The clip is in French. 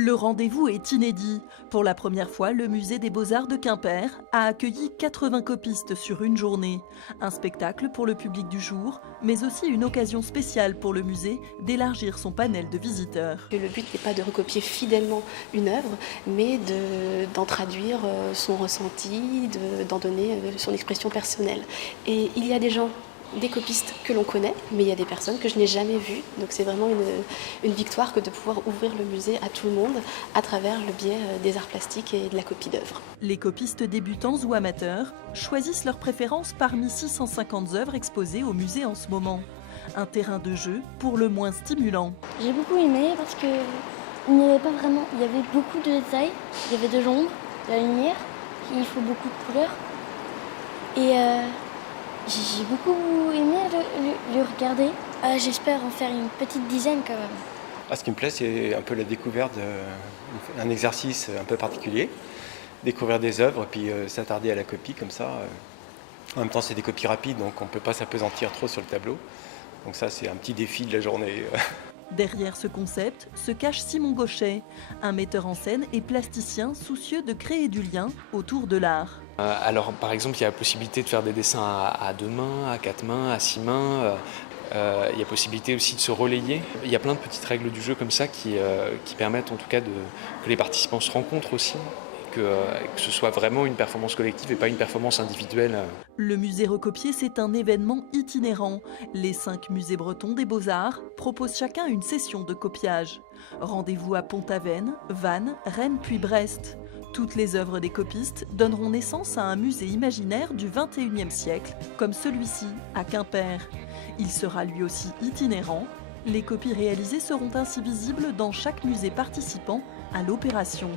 Le rendez-vous est inédit. Pour la première fois, le musée des Beaux-Arts de Quimper a accueilli 80 copistes sur une journée. Un spectacle pour le public du jour, mais aussi une occasion spéciale pour le musée d'élargir son panel de visiteurs. Le but n'est pas de recopier fidèlement une œuvre, mais d'en traduire son ressenti, d'en donner son expression personnelle. Et il y a des copistes que l'on connaît, mais il y a des personnes que je n'ai jamais vues. Donc c'est vraiment une victoire que de pouvoir ouvrir le musée à tout le monde à travers le biais des arts plastiques et de la copie d'œuvres. Les copistes débutants ou amateurs choisissent leurs préférences parmi 650 œuvres exposées au musée en ce moment. Un terrain de jeu pour le moins stimulant. J'ai beaucoup aimé parce que il n'y avait pas vraiment, il y avait beaucoup de détails, il y avait de l'ombre, de la lumière, il faut beaucoup de couleurs. Et j'ai beaucoup aimé le regarder. J'espère en faire une petite dizaine quand même. Ce qui me plaît, c'est un peu la découverte d'un exercice un peu particulier. Découvrir des œuvres et puis s'attarder à la copie comme ça. En même temps, c'est des copies rapides, donc on ne peut pas s'appesantir trop sur le tableau. Donc ça, c'est un petit défi de la journée. Derrière ce concept se cache Simon Gauchet, un metteur en scène et plasticien soucieux de créer du lien autour de l'art. Alors par exemple, il y a la possibilité de faire des dessins à 2 mains, à 4 mains, à 6 mains. Il y a possibilité aussi de se relayer. Il y a plein de petites règles du jeu comme ça qui permettent en tout cas que les participants se rencontrent aussi. Que ce soit vraiment une performance collective et pas une performance individuelle. Le musée Recopier, c'est un événement itinérant. Les 5 musées bretons des Beaux-Arts proposent chacun une session de copiage. Rendez-vous à Pont-Aven, Vannes, Rennes puis Brest. Toutes les œuvres des copistes donneront naissance à un musée imaginaire du XXIe siècle, comme celui-ci à Quimper. Il sera lui aussi itinérant. Les copies réalisées seront ainsi visibles dans chaque musée participant à l'opération.